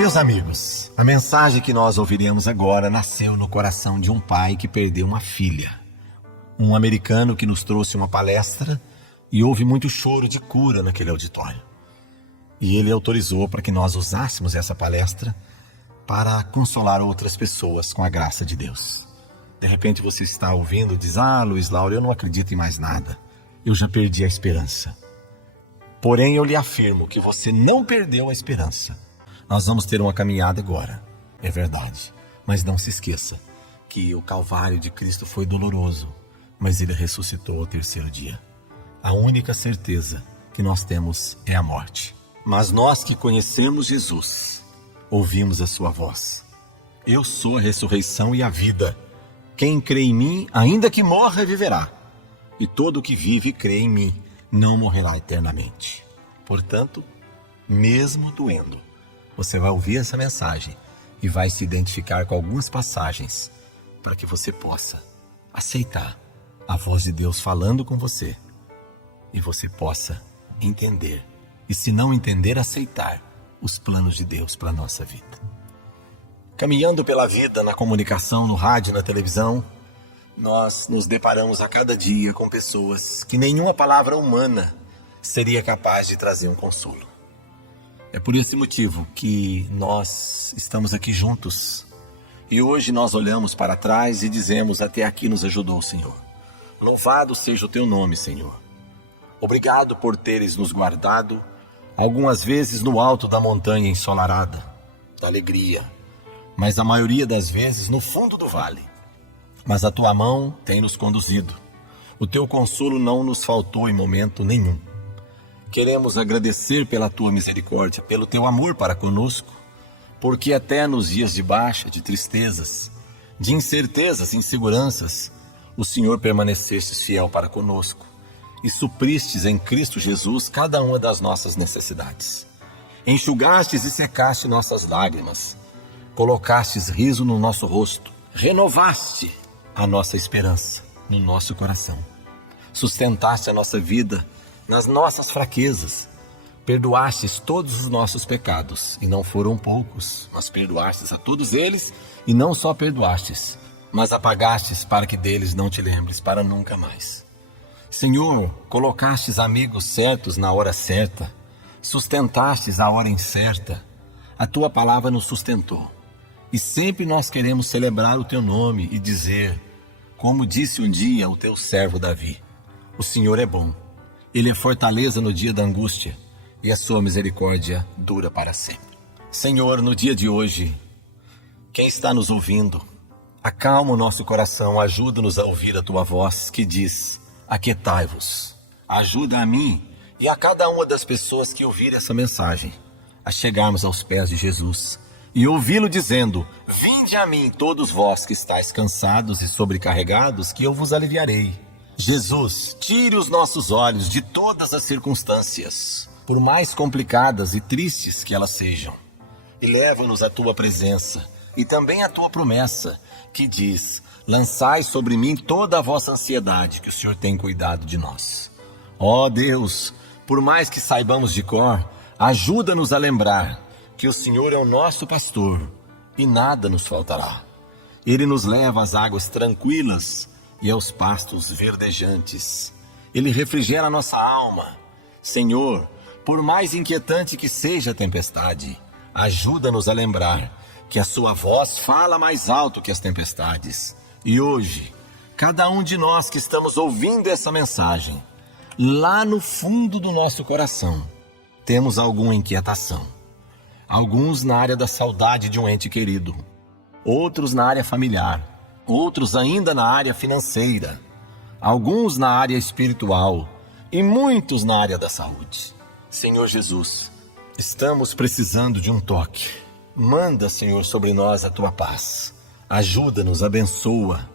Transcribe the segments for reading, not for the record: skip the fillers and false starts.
Meus amigos, a mensagem que nós ouviremos agora nasceu no coração de um pai que perdeu uma filha. Um americano que nos trouxe uma palestra e houve muito choro de cura naquele auditório. E ele autorizou para que nós usássemos essa palestra para consolar outras pessoas com a graça de Deus. De repente você está ouvindo e diz: Luiz Lauro, eu não acredito em mais nada. Eu já perdi a esperança. Porém, eu lhe afirmo que você não perdeu a esperança. Nós vamos ter uma caminhada agora, é verdade. Mas não se esqueça que o Calvário de Cristo foi doloroso, mas Ele ressuscitou ao terceiro dia. A única certeza que nós temos é a morte. Mas nós que conhecemos Jesus, ouvimos a sua voz. Eu sou a ressurreição e a vida. Quem crê em mim, ainda que morra, viverá. E todo o que vive e crê em mim, não morrerá eternamente. Portanto, mesmo doendo, você vai ouvir essa mensagem e vai se identificar com algumas passagens para que você possa aceitar a voz de Deus falando com você e você possa entender. E se não entender, aceitar os planos de Deus para a nossa vida. Caminhando pela vida, na comunicação, no rádio, na televisão, nós nos deparamos a cada dia com pessoas que nenhuma palavra humana seria capaz de trazer um consolo. É por esse motivo que nós estamos aqui juntos. E hoje nós olhamos para trás e dizemos: até aqui nos ajudou o Senhor. Louvado seja o teu nome, Senhor. Obrigado por teres nos guardado, algumas vezes no alto da montanha ensolarada, da alegria, mas a maioria das vezes no fundo do vale. Mas a tua mão tem nos conduzido. O teu consolo não nos faltou em momento nenhum. Queremos agradecer pela tua misericórdia, pelo teu amor para conosco, porque até nos dias de baixa, de tristezas, de incertezas, inseguranças, o Senhor permanecestes fiel para conosco e supristes em Cristo Jesus cada uma das nossas necessidades. Enxugastes e secaste nossas lágrimas, colocastes riso no nosso rosto, renovaste a nossa esperança no nosso coração, sustentaste a nossa vida nas nossas fraquezas, perdoastes todos os nossos pecados, e não foram poucos, mas perdoastes a todos eles, e não só perdoastes, mas apagastes para que deles não te lembres para nunca mais. Senhor, colocastes amigos certos na hora certa, sustentastes a hora incerta, a tua palavra nos sustentou. E sempre nós queremos celebrar o teu nome e dizer, como disse um dia o teu servo Davi: o Senhor é bom, Ele é fortaleza no dia da angústia e a sua misericórdia dura para sempre. Senhor, no dia de hoje, quem está nos ouvindo, acalma o nosso coração, ajuda-nos a ouvir a tua voz que diz: aquietai-vos. Ajuda a mim e a cada uma das pessoas que ouvir essa mensagem a chegarmos aos pés de Jesus e ouvi-lo dizendo: vinde a mim todos vós que estáis cansados e sobrecarregados, que eu vos aliviarei. Jesus, tire os nossos olhos de todas as circunstâncias, por mais complicadas e tristes que elas sejam, e leva-nos à tua presença e também à tua promessa que diz: lançai sobre mim toda a vossa ansiedade, que o Senhor tem cuidado de nós. Ó Deus, por mais que saibamos de cor, ajuda-nos a lembrar que o Senhor é o nosso pastor e nada nos faltará. Ele nos leva às águas tranquilas e aos pastos verdejantes. Ele refrigera a nossa alma. Senhor, por mais inquietante que seja a tempestade, ajuda-nos a lembrar que a sua voz fala mais alto que as tempestades. E hoje, cada um de nós que estamos ouvindo essa mensagem, lá no fundo do nosso coração, temos alguma inquietação. Alguns na área da saudade de um ente querido, outros na área familiar, outros ainda na área financeira, alguns na área espiritual e muitos na área da saúde. Senhor Jesus, estamos precisando de um toque. Manda, Senhor, sobre nós a tua paz. Ajuda-nos, abençoa,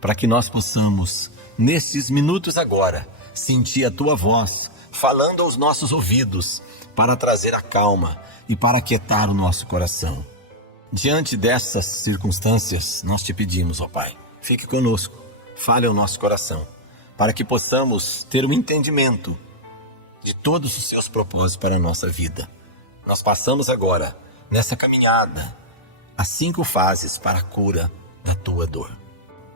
para que nós possamos, nesses minutos agora, sentir a tua voz falando aos nossos ouvidos, para trazer a calma e para aquietar o nosso coração. Diante dessas circunstâncias, nós te pedimos, ó Pai, fique conosco, fale ao nosso coração, para que possamos ter um entendimento de todos os seus propósitos para a nossa vida. Nós passamos agora, nessa caminhada, as 5 fases para a cura da tua dor.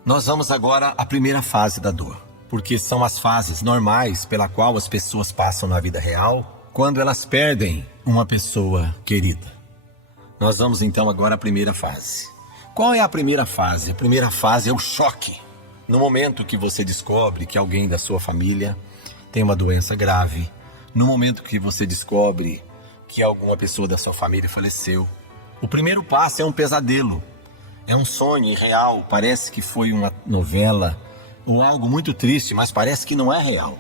Nós vamos agora à primeira fase da dor, porque são as fases normais pela qual as pessoas passam na vida real quando elas perdem uma pessoa querida. Nós vamos então agora à primeira fase. Qual é a primeira fase? A primeira fase é o choque. No momento que você descobre que alguém da sua família tem uma doença grave, no momento que você descobre que alguma pessoa da sua família faleceu, o primeiro passo é um pesadelo, é um sonho irreal, parece que foi uma novela ou algo muito triste, mas parece que não é real.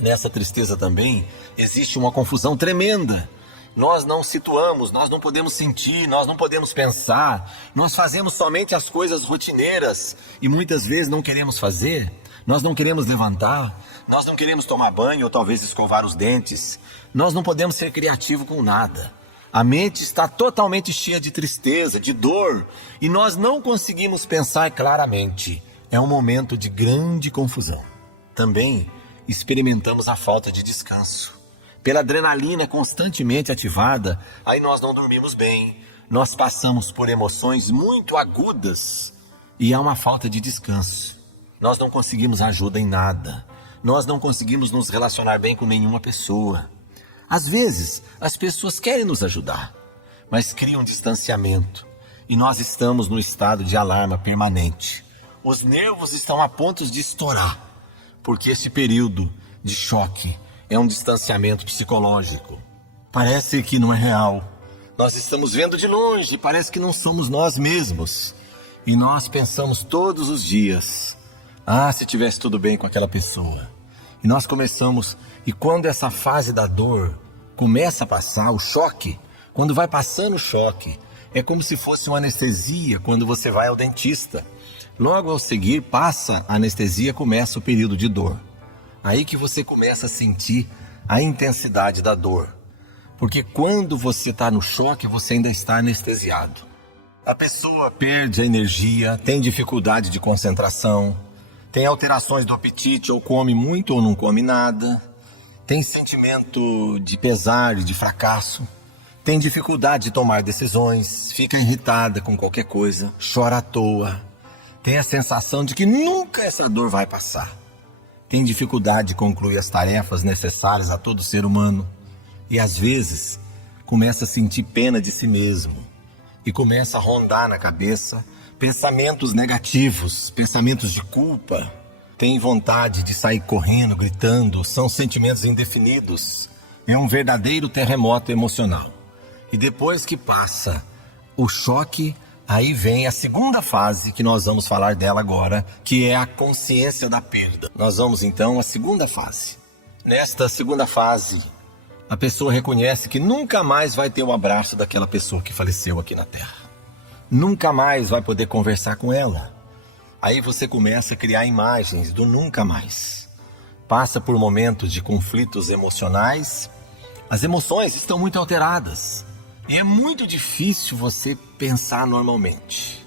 Nessa tristeza também existe uma confusão tremenda. Nós não situamos, nós não podemos sentir, nós não podemos pensar, nós fazemos somente as coisas rotineiras e muitas vezes não queremos fazer, nós não queremos levantar, nós não queremos tomar banho ou talvez escovar os dentes, nós não podemos ser criativos com nada. A mente está totalmente cheia de tristeza, de dor e nós não conseguimos pensar claramente. É um momento de grande confusão. Também experimentamos a falta de descanso. Pela adrenalina constantemente ativada, aí nós não dormimos bem, nós passamos por emoções muito agudas e há uma falta de descanso. Nós não conseguimos ajuda em nada, nós não conseguimos nos relacionar bem com nenhuma pessoa. Às vezes, as pessoas querem nos ajudar, mas criam um distanciamento e nós estamos no estado de alarma permanente. Os nervos estão a ponto de estourar, porque esse período de choque é um distanciamento psicológico. Parece que não é real. Nós estamos vendo de longe, parece que não somos nós mesmos. E nós pensamos todos os dias, se tivesse tudo bem com aquela pessoa. E nós começamos, e quando essa fase da dor começa a passar, o choque, quando vai passando o choque, é como se fosse uma anestesia quando você vai ao dentista. Logo ao seguir, passa a anestesia, começa o período de dor. Aí que você começa a sentir a intensidade da dor. Porque quando você está no choque, você ainda está anestesiado. A pessoa perde a energia, tem dificuldade de concentração, tem alterações do apetite, ou come muito ou não come nada, tem sentimento de pesar e de fracasso, tem dificuldade de tomar decisões, fica irritada com qualquer coisa, chora à toa, tem a sensação de que nunca essa dor vai passar. Tem dificuldade de concluir as tarefas necessárias a todo ser humano e às vezes começa a sentir pena de si mesmo e começa a rondar na cabeça pensamentos negativos, pensamentos de culpa. Tem vontade de sair correndo, gritando, são sentimentos indefinidos. É um verdadeiro terremoto emocional. E depois que passa o choque, aí vem a segunda fase que nós vamos falar dela agora, que é a consciência da perda. Nós vamos então à segunda fase. Nesta segunda fase, a pessoa reconhece que nunca mais vai ter o abraço daquela pessoa que faleceu aqui na Terra. Nunca mais vai poder conversar com ela. Aí você começa a criar imagens do nunca mais. Passa por momentos de conflitos emocionais. As emoções estão muito alteradas. E é muito difícil você pensar normalmente.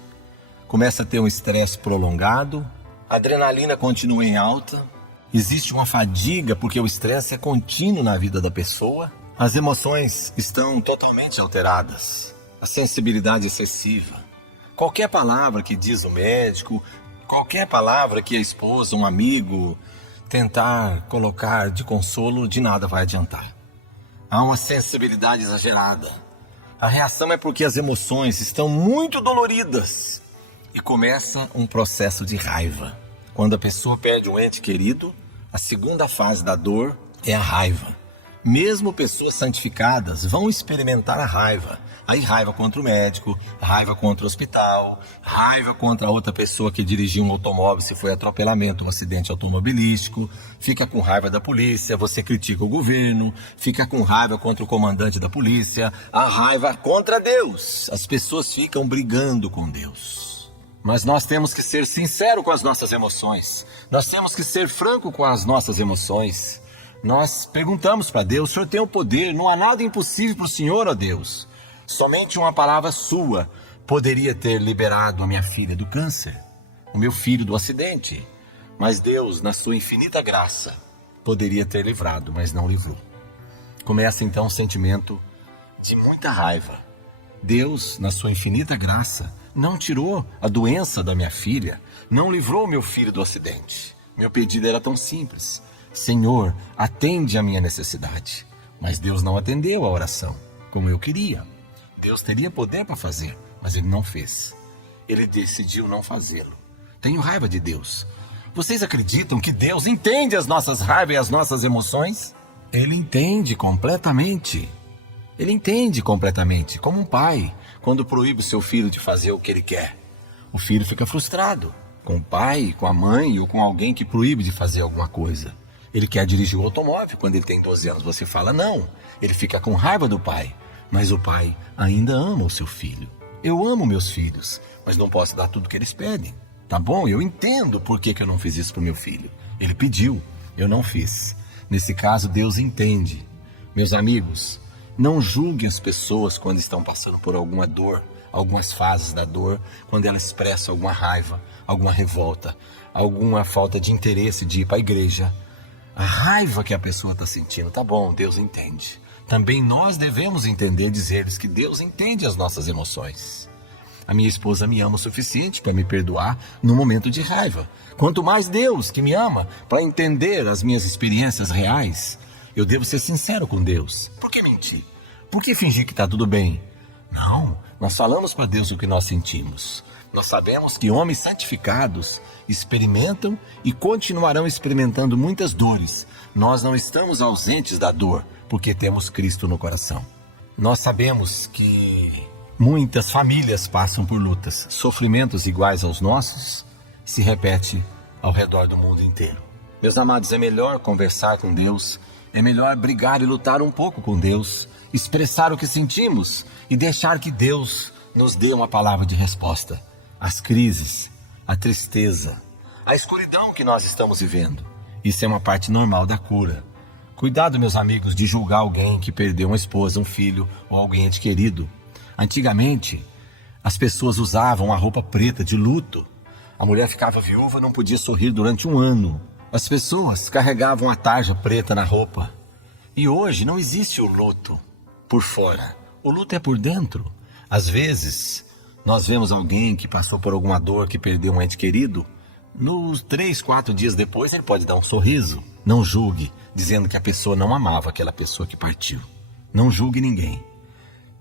Começa a ter um estresse prolongado, a adrenalina continua em alta, existe uma fadiga porque o estresse é contínuo na vida da pessoa, as emoções estão totalmente alteradas, a sensibilidade excessiva. Qualquer palavra que diz o médico, qualquer palavra que a esposa, um amigo, tentar colocar de consolo, de nada vai adiantar. Há uma sensibilidade exagerada. A reação é porque as emoções estão muito doloridas e começa um processo de raiva. Quando a pessoa perde um ente querido, a segunda fase da dor é a raiva. Mesmo pessoas santificadas vão experimentar a raiva. Aí raiva contra o médico, raiva contra o hospital, raiva contra a outra pessoa que dirigiu um automóvel se foi atropelamento, um acidente automobilístico, fica com raiva da polícia, você critica o governo, fica com raiva contra o comandante da polícia, a raiva contra Deus. As pessoas ficam brigando com Deus. Mas nós temos que ser sinceros com as nossas emoções, nós temos que ser franco com as nossas emoções. Nós perguntamos para Deus: o Senhor tem o poder, não há nada impossível para o Senhor, ó Deus. Somente uma palavra sua poderia ter liberado a minha filha do câncer, o meu filho do acidente. Mas Deus, na sua infinita graça, poderia ter livrado, mas não livrou. Começa então um sentimento de muita raiva. Deus, na sua infinita graça, não tirou a doença da minha filha, não livrou meu filho do acidente. Meu pedido era tão simples: Senhor, atende a minha necessidade. Mas Deus não atendeu a oração como eu queria. Deus teria poder para fazer, mas Ele não fez. Ele decidiu não fazê-lo. Tenho raiva de Deus. Vocês acreditam que Deus entende as nossas raivas e as nossas emoções? Ele entende completamente. Ele entende completamente, como um pai, quando proíbe o seu filho de fazer o que ele quer. O filho fica frustrado com o pai, com a mãe ou com alguém que proíbe de fazer alguma coisa. Ele quer dirigir o automóvel quando ele tem 12 anos. Você fala não. Ele fica com raiva do pai. Mas o pai ainda ama o seu filho. Eu amo meus filhos, mas não posso dar tudo que eles pedem. Tá bom? Eu entendo por que eu não fiz isso para o meu filho. Ele pediu, eu não fiz. Nesse caso, Deus entende. Meus amigos, não julguem as pessoas quando estão passando por alguma dor, algumas fases da dor, quando ela expressa alguma raiva, alguma revolta, alguma falta de interesse de ir para a igreja. A raiva que a pessoa está sentindo, tá bom, Deus entende. Também nós devemos entender, dizer-lhes que Deus entende as nossas emoções. A minha esposa me ama o suficiente para me perdoar no momento de raiva. Quanto mais Deus, que me ama, para entender as minhas experiências reais. Eu devo ser sincero com Deus. Por que mentir? Por que fingir que está tudo bem? Não, nós falamos para Deus o que nós sentimos. Nós sabemos que homens santificados experimentam e continuarão experimentando muitas dores. Nós não estamos ausentes da dor, porque temos Cristo no coração. Nós sabemos que muitas famílias passam por lutas. Sofrimentos iguais aos nossos se repete ao redor do mundo inteiro. Meus amados, é melhor conversar com Deus, é melhor brigar e lutar um pouco com Deus, expressar o que sentimos e deixar que Deus nos dê uma palavra de resposta. As crises, a tristeza, a escuridão que nós estamos vivendo, isso é uma parte normal da cura. Cuidado, meus amigos, de julgar alguém que perdeu uma esposa, um filho ou alguém ente querido. Antigamente, as pessoas usavam a roupa preta de luto. A mulher ficava viúva e não podia sorrir durante um ano. As pessoas carregavam a tarja preta na roupa. E hoje não existe o luto por fora. O luto é por dentro. Às vezes, nós vemos alguém que passou por alguma dor, que perdeu um ente querido. Nos 3, 4 dias depois, ele pode dar um sorriso. Não julgue, dizendo que a pessoa não amava aquela pessoa que partiu. Não julgue ninguém.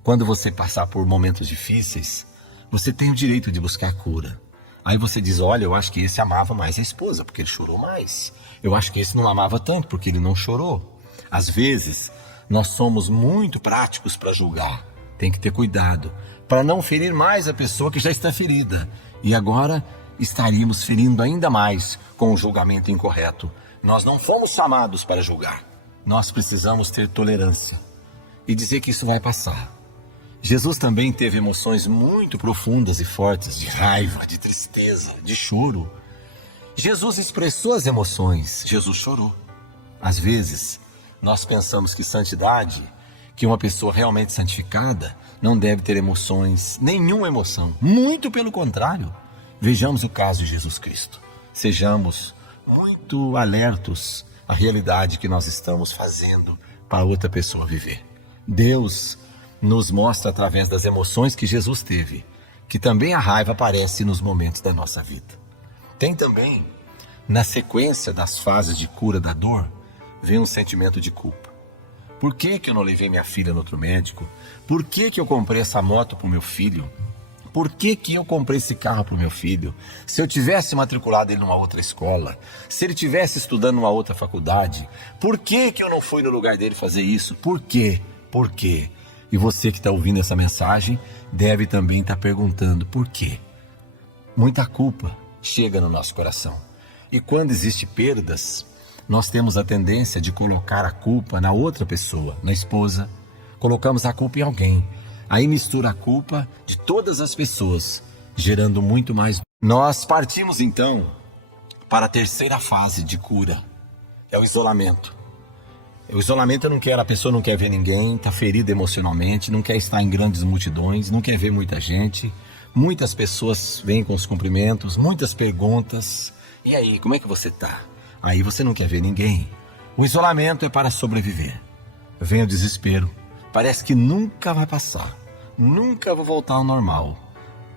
Quando você passar por momentos difíceis, você tem o direito de buscar cura. Aí você diz, olha, eu acho que esse amava mais a esposa, porque ele chorou mais. Eu acho que esse não amava tanto, porque ele não chorou. Às vezes, nós somos muito práticos para julgar. Tem que ter cuidado, para não ferir mais a pessoa que já está ferida. E agora estaríamos ferindo ainda mais com o julgamento incorreto. Nós não fomos chamados para julgar. Nós precisamos ter tolerância e dizer que isso vai passar. Jesus também teve emoções muito profundas e fortes, de raiva, de tristeza, de choro. Jesus expressou as emoções, Jesus chorou. Às vezes, nós pensamos que santidade, que uma pessoa realmente santificada, não deve ter emoções, nenhuma emoção. Muito pelo contrário. Vejamos o caso de Jesus Cristo. Sejamos muito alertos à realidade que nós estamos fazendo para outra pessoa viver. Deus nos mostra através das emoções que Jesus teve, que também a raiva aparece nos momentos da nossa vida. Tem também, na sequência das fases de cura da dor, vem um sentimento de culpa. Por que eu não levei minha filha no outro médico? Por que eu comprei essa moto para o meu filho? Por que eu comprei esse carro para o meu filho? Se eu tivesse matriculado ele numa outra escola, se ele tivesse estudando numa outra faculdade, por que eu não fui no lugar dele fazer isso? Por quê? Por quê? E você que está ouvindo essa mensagem deve também estar perguntando por quê. Muita culpa chega no nosso coração. E quando existem perdas, nós temos a tendência de colocar a culpa na outra pessoa, na esposa. Colocamos a culpa em alguém. Aí mistura a culpa de todas as pessoas, gerando muito mais. Nós partimos então para a terceira fase de cura. É o isolamento. O isolamento não quer, a pessoa não quer ver ninguém, está ferida emocionalmente, não quer estar em grandes multidões, não quer ver muita gente. Muitas pessoas vêm com os cumprimentos, muitas perguntas. E aí, como é que você está? Aí você não quer ver ninguém. O isolamento é para sobreviver. Vem o desespero. Parece que nunca vai passar. nunca vou voltar ao normal,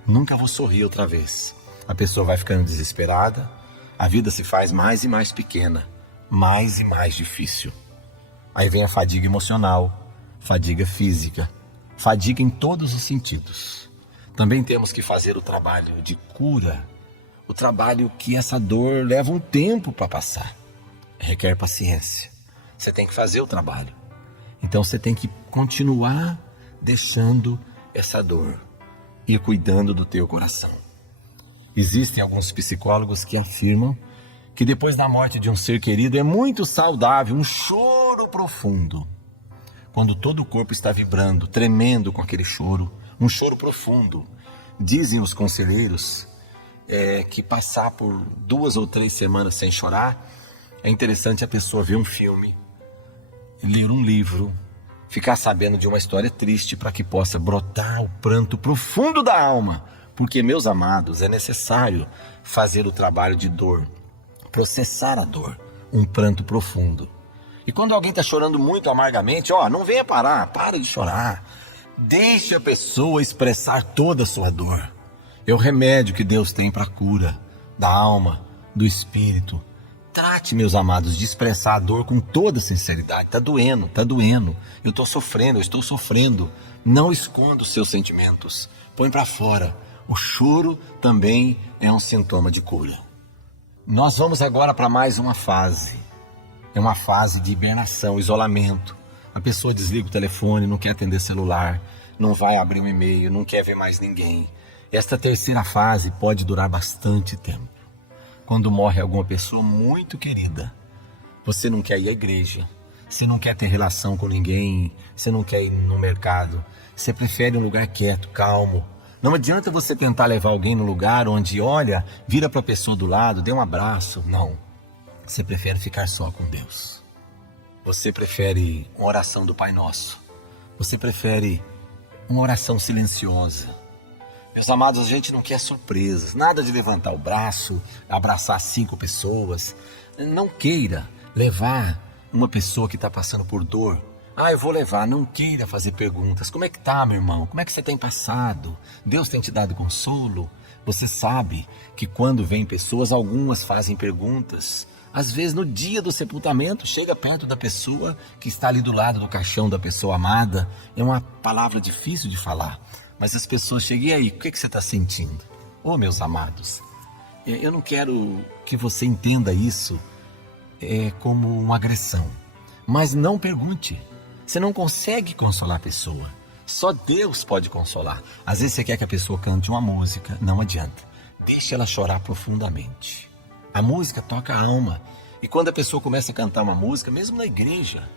nunca vou sorrir outra vez. A pessoa vai ficando desesperada, a vida se faz mais e mais pequena, mais e mais difícil. Aí vem a fadiga emocional, fadiga física, fadiga em todos os sentidos. Também temos que fazer o trabalho de cura, o trabalho que essa dor leva um tempo para passar. Requer paciência. Você tem que fazer o trabalho. Então você tem que continuar deixando essa dor e cuidando do teu coração. Existem alguns psicólogos que afirmam que depois da morte de um ser querido é muito saudável um choro profundo. Quando todo o corpo está vibrando, tremendo com aquele choro, um choro profundo. Dizem os conselheiros que passar por 2 ou 3 semanas sem chorar, é interessante a pessoa ver um filme, ler um livro, ficar sabendo de uma história triste para que possa brotar o pranto profundo da alma. Porque, meus amados, é necessário fazer o trabalho de dor, processar a dor, um pranto profundo. E quando alguém está chorando muito amargamente, não venha parar, para de chorar. Deixe a pessoa expressar toda a sua dor. É o remédio que Deus tem para a cura da alma, do espírito. Trate, meus amados, de expressar a dor com toda sinceridade. Está doendo. Eu estou sofrendo. Não esconda os seus sentimentos. Põe para fora. O choro também é um sintoma de cura. Nós vamos agora para mais uma fase. É uma fase de hibernação, isolamento. A pessoa desliga o telefone, não quer atender celular, não vai abrir um e-mail, não quer ver mais ninguém. Esta terceira fase pode durar bastante tempo. Quando morre alguma pessoa muito querida, você não quer ir à igreja, você não quer ter relação com ninguém, você não quer ir no mercado, você prefere um lugar quieto, calmo. Não adianta você tentar levar alguém no lugar onde, vira para a pessoa do lado, dê um abraço. Não, você prefere ficar só com Deus. Você prefere uma oração do Pai Nosso. Você prefere uma oração silenciosa. Meus amados, a gente não quer surpresas, nada de levantar o braço, abraçar 5 pessoas. Não queira levar uma pessoa que está passando por dor. Eu vou levar, não queira fazer perguntas. Como é que tá, meu irmão? Como é que você tem passado? Deus tem te dado consolo? Você sabe que quando vêm pessoas, algumas fazem perguntas. Às vezes no dia do sepultamento, chega perto da pessoa que está ali do lado do caixão da pessoa amada. É uma palavra difícil de falar. Mas as pessoas chegam, e aí, o que você está sentindo? Meus amados, eu não quero que você entenda isso como uma agressão. Mas não pergunte. Você não consegue consolar a pessoa. Só Deus pode consolar. Às vezes você quer que a pessoa cante uma música, não adianta. Deixe ela chorar profundamente. A música toca a alma. E quando a pessoa começa a cantar uma música, mesmo na igreja,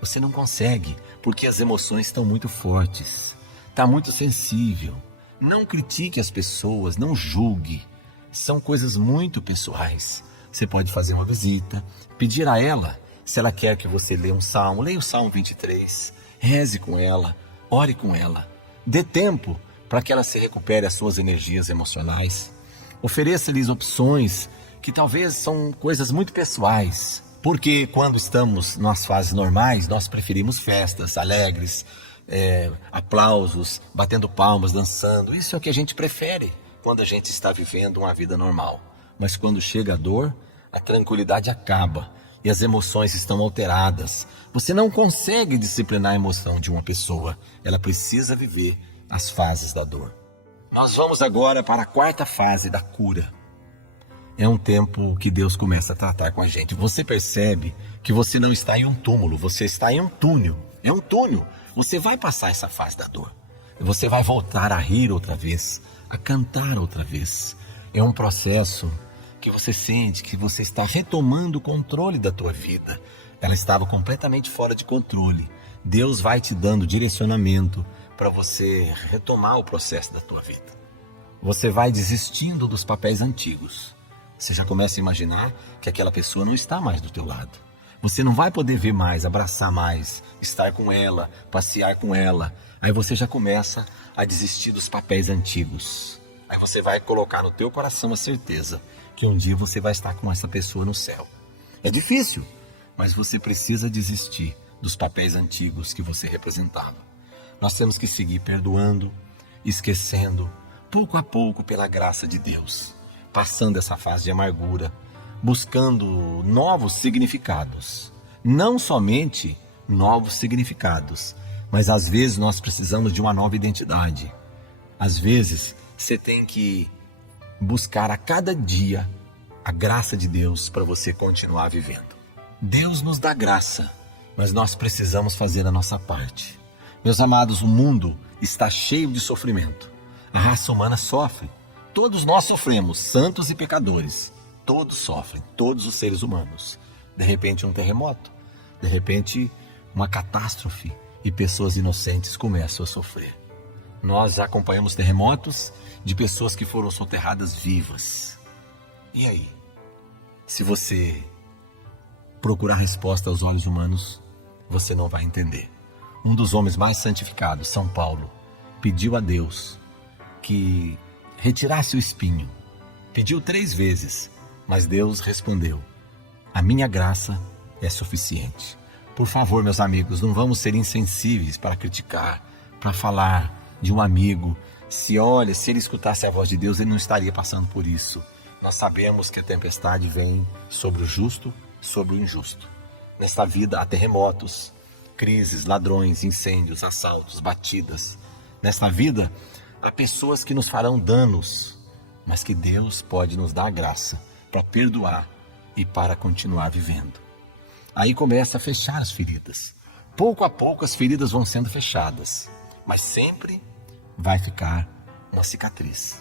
você não consegue, porque as emoções estão muito fortes. Está muito sensível. Não critique as pessoas, não julgue. São coisas muito pessoais. Você pode fazer uma visita, pedir a ela, se ela quer que você leia um salmo, leia o Salmo 23, reze com ela, ore com ela. Dê tempo para que ela se recupere as suas energias emocionais. Ofereça-lhes opções que talvez são coisas muito pessoais. Porque quando estamos nas fases normais, nós preferimos festas alegres, aplausos, batendo palmas, dançando. Isso é o que a gente prefere quando a gente está vivendo uma vida normal. Mas quando chega a dor, a tranquilidade acaba e as emoções estão alteradas. Você não consegue disciplinar a emoção de uma pessoa. Ela precisa viver as fases da dor. Nós vamos agora para a 4ª fase da cura. É um tempo que Deus começa a tratar com a gente. Você percebe que você não está em um túmulo, você está em um túnel. É um túnel. Você vai passar essa fase da dor. Você vai voltar a rir outra vez, a cantar outra vez. É um processo que você sente que você está retomando o controle da tua vida. Ela estava completamente fora de controle. Deus vai te dando direcionamento para você retomar o processo da tua vida. Você vai desistindo dos papéis antigos. Você já começa a imaginar que aquela pessoa não está mais do teu lado. Você não vai poder ver mais, abraçar mais, estar com ela, passear com ela. Aí você já começa a desistir dos papéis antigos. Aí você vai colocar no teu coração a certeza que um dia você vai estar com essa pessoa no céu. É difícil, mas você precisa desistir dos papéis antigos que você representava. Nós temos que seguir perdoando, esquecendo, pouco a pouco, pela graça de Deus, passando essa fase de amargura, buscando novos significados. Não somente novos significados, mas às vezes nós precisamos de uma nova identidade. Às vezes você tem que buscar a cada dia a graça de Deus para você continuar vivendo. Deus nos dá graça, mas nós precisamos fazer a nossa parte. Meus amados, o mundo está cheio de sofrimento. A raça humana sofre. Todos nós sofremos, santos e pecadores. Todos sofrem, todos os seres humanos. De repente um terremoto, de repente uma catástrofe, e pessoas inocentes começam a sofrer. Nós já acompanhamos terremotos de pessoas que foram soterradas vivas. E aí? Se você procurar resposta aos olhos humanos, você não vai entender. Um dos homens mais santificados, São Paulo, pediu a Deus que retirasse o espinho. Pediu 3 vezes, mas Deus respondeu: a minha graça é suficiente. Por favor, meus amigos, não vamos ser insensíveis para criticar, para falar de um amigo. Se ele escutasse a voz de Deus, ele não estaria passando por isso. Nós sabemos que a tempestade vem sobre o justo, sobre o injusto. Nesta vida há terremotos, crises, ladrões, incêndios, assaltos, batidas. Nesta vida há pessoas que nos farão danos, mas que Deus pode nos dar a graça para perdoar e para continuar vivendo. Aí começa a fechar as feridas. Pouco a pouco as feridas vão sendo fechadas, mas sempre vai ficar uma cicatriz.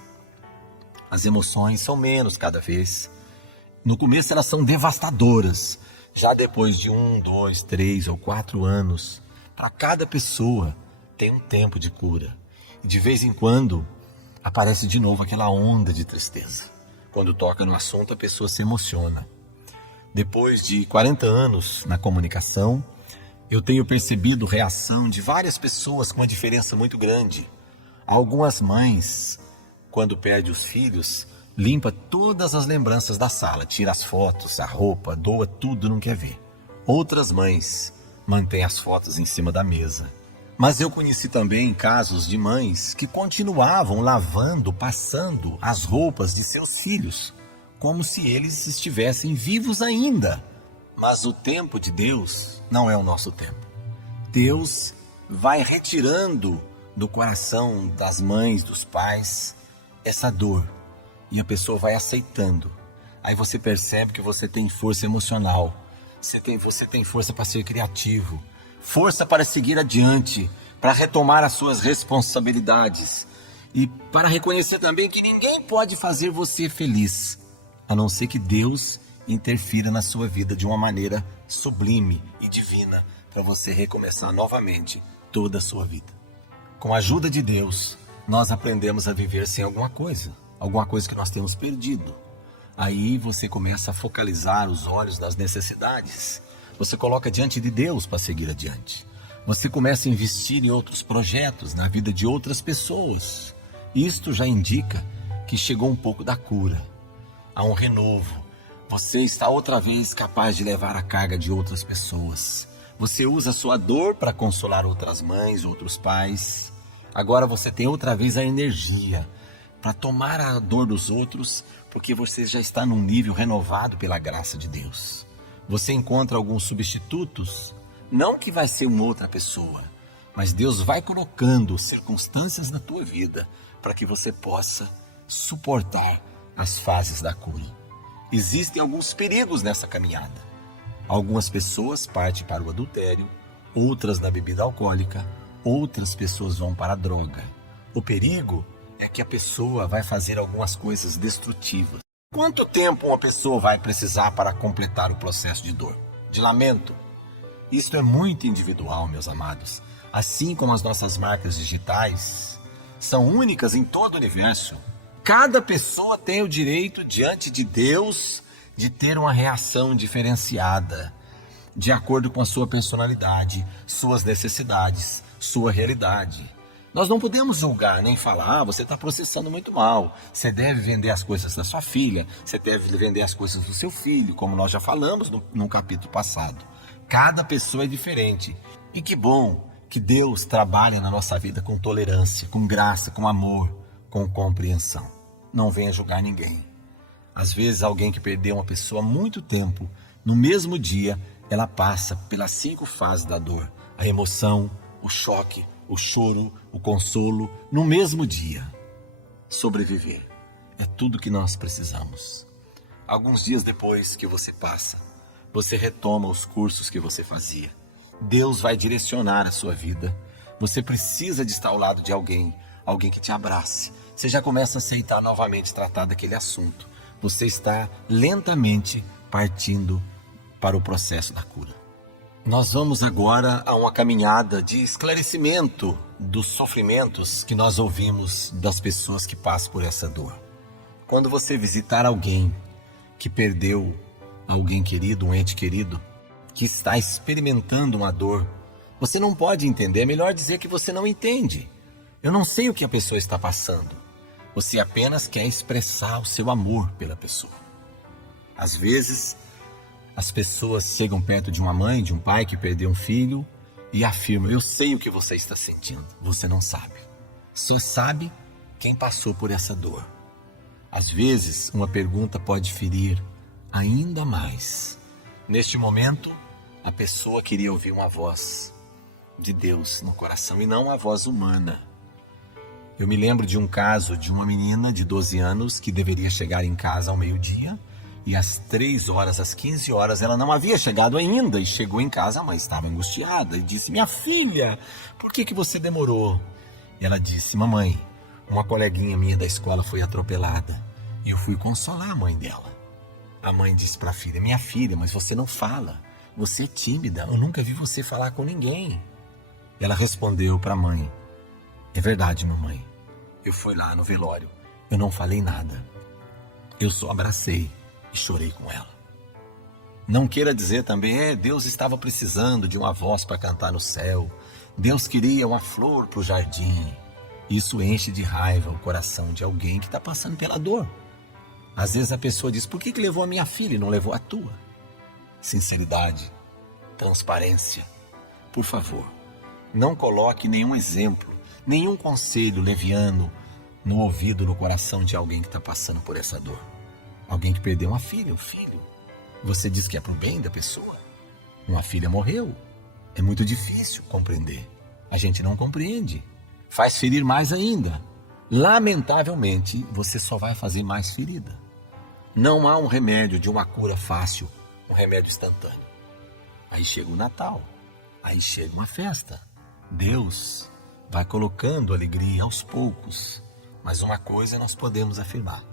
As emoções são menos cada vez. No começo elas são devastadoras. Já depois de 1, 2, 3 ou 4 anos, para cada pessoa tem um tempo de cura. E de vez em quando aparece de novo aquela onda de tristeza. Quando toca no assunto, a pessoa se emociona. Depois de 40 anos na comunicação, eu tenho percebido reação de várias pessoas com uma diferença muito grande. Algumas mães, quando perdem os filhos, limpa todas as lembranças da sala, tira as fotos, a roupa, doa tudo, não quer ver. Outras mães mantêm as fotos em cima da mesa. Mas eu conheci também casos de mães que continuavam lavando, passando as roupas de seus filhos, como se eles estivessem vivos ainda. Mas o tempo de Deus não é o nosso tempo. Deus vai retirando do coração das mães, dos pais, essa dor. E a pessoa vai aceitando. Aí você percebe que você tem força emocional. Você tem força para ser criativo. Força para seguir adiante. Para retomar as suas responsabilidades. E para reconhecer também que ninguém pode fazer você feliz, a não ser que Deus interfira na sua vida de uma maneira sublime e divina, para você recomeçar novamente toda a sua vida. Com a ajuda de Deus, nós aprendemos a viver sem alguma coisa que nós temos perdido. Aí você começa a focalizar os olhos nas necessidades. Você coloca diante de Deus para seguir adiante. Você começa a investir em outros projetos, na vida de outras pessoas. Isto já indica que chegou um pouco da cura. Há um renovo. Você está outra vez capaz de levar a carga de outras pessoas. Você usa a sua dor para consolar outras mães, outros pais. Agora você tem outra vez a energia para tomar a dor dos outros, porque você já está num nível renovado pela graça de Deus. Você encontra alguns substitutos, não que vai ser uma outra pessoa, mas Deus vai colocando circunstâncias na tua vida para que você possa suportar as fases da cura. Existem alguns perigos nessa caminhada. Algumas pessoas partem para o adultério, outras na bebida alcoólica, outras pessoas vão para a droga. O perigo é que a pessoa vai fazer algumas coisas destrutivas. Quanto tempo uma pessoa vai precisar para completar o processo de dor, de lamento? Isto é muito individual, meus amados. Assim como as nossas marcas digitais são únicas em todo o universo, cada pessoa tem o direito diante de Deus de ter uma reação diferenciada, de acordo com a sua personalidade, suas necessidades, sua realidade. Nós não podemos julgar nem falar: você está processando muito mal, você deve vender as coisas da sua filha, você deve vender as coisas do seu filho, como nós já falamos no capítulo passado. Cada pessoa é diferente. E que bom Que Deus trabalhe na nossa vida com tolerância, com graça, com amor, com compreensão. Não venha julgar ninguém. Às vezes alguém que perdeu uma pessoa há muito tempo, no mesmo dia, ela passa pelas 5 fases da dor. A emoção, o choque, o choro, o consolo, no mesmo dia. Sobreviver é tudo que nós precisamos. Alguns dias depois que você passa, você retoma os cursos que você fazia. Deus vai direcionar a sua vida. Você precisa de estar ao lado de alguém que te abrace. Você já começa a aceitar novamente tratar daquele assunto. Você está lentamente partindo para o processo da cura. Nós vamos agora a uma caminhada de esclarecimento dos sofrimentos que nós ouvimos das pessoas que passam por essa dor. Quando você visitar alguém que perdeu alguém querido, um ente querido, que está experimentando uma dor, você não pode entender, é melhor dizer que você não entende. Eu não sei o que a pessoa está passando. Você apenas quer expressar o seu amor pela pessoa. Às vezes, as pessoas chegam perto de uma mãe, de um pai que perdeu um filho e afirmam: eu sei o que você está sentindo. Você não sabe. Só sabe quem passou por essa dor. Às vezes, uma pergunta pode ferir ainda mais. Neste momento, a pessoa queria ouvir uma voz de Deus no coração e não a voz humana. Eu me lembro de um caso de uma menina de 12 anos que deveria chegar em casa ao meio-dia e às 3 horas, às 15 horas, ela não havia chegado ainda e chegou em casa, a mãe estava angustiada e disse: minha filha, por que você demorou? E ela disse: mamãe, uma coleguinha minha da escola foi atropelada e eu fui consolar a mãe dela. A mãe disse para a filha: minha filha, mas você não fala, você é tímida, eu nunca vi você falar com ninguém. Ela respondeu para a mãe: é verdade, mamãe, eu fui lá no velório, eu não falei nada, eu só abracei e chorei com ela. Não queira dizer também: Deus estava precisando de uma voz para cantar no céu, Deus queria uma flor para o jardim. Isso enche de raiva o coração de alguém que está passando pela dor. Às vezes a pessoa diz: por que levou a minha filha e não levou a tua? Sinceridade, transparência. Por favor, não coloque nenhum exemplo, nenhum conselho leviano no ouvido, no coração de alguém que está passando por essa dor. Alguém que perdeu uma filha, um filho. Você diz que é para o bem da pessoa. Uma filha morreu. É muito difícil compreender. A gente não compreende. Faz ferir mais ainda. Lamentavelmente, você só vai fazer mais ferida. Não há um remédio de uma cura fácil, um remédio instantâneo. Aí chega o Natal. Aí chega uma festa. Deus vai colocando alegria aos poucos. Mas uma coisa nós podemos afirmar: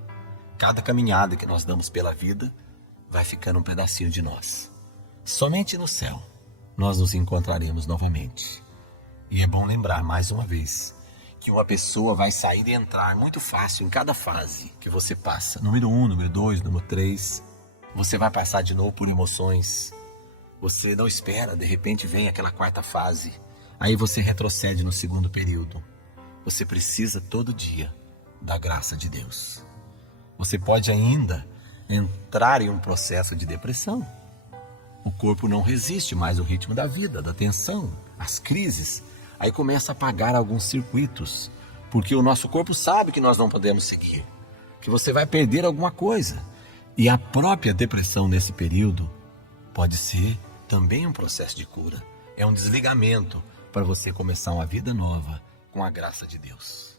cada caminhada que nós damos pela vida vai ficando um pedacinho de nós. Somente no céu nós nos encontraremos novamente. E é bom lembrar mais uma vez que uma pessoa vai sair e entrar muito fácil em cada fase que você passa. Número 1, número 2, número 3. Você vai passar de novo por emoções. Você não espera, de repente vem aquela 4ª fase. Aí você retrocede no 2º período. Você precisa todo dia da graça de Deus. Você pode ainda entrar em um processo de depressão. O corpo não resiste mais ao ritmo da vida, da tensão, as crises. Aí começa a apagar alguns circuitos, porque o nosso corpo sabe que nós não podemos seguir, que você vai perder alguma coisa. E a própria depressão nesse período pode ser também um processo de cura. É um desligamento para você começar uma vida nova com a graça de Deus.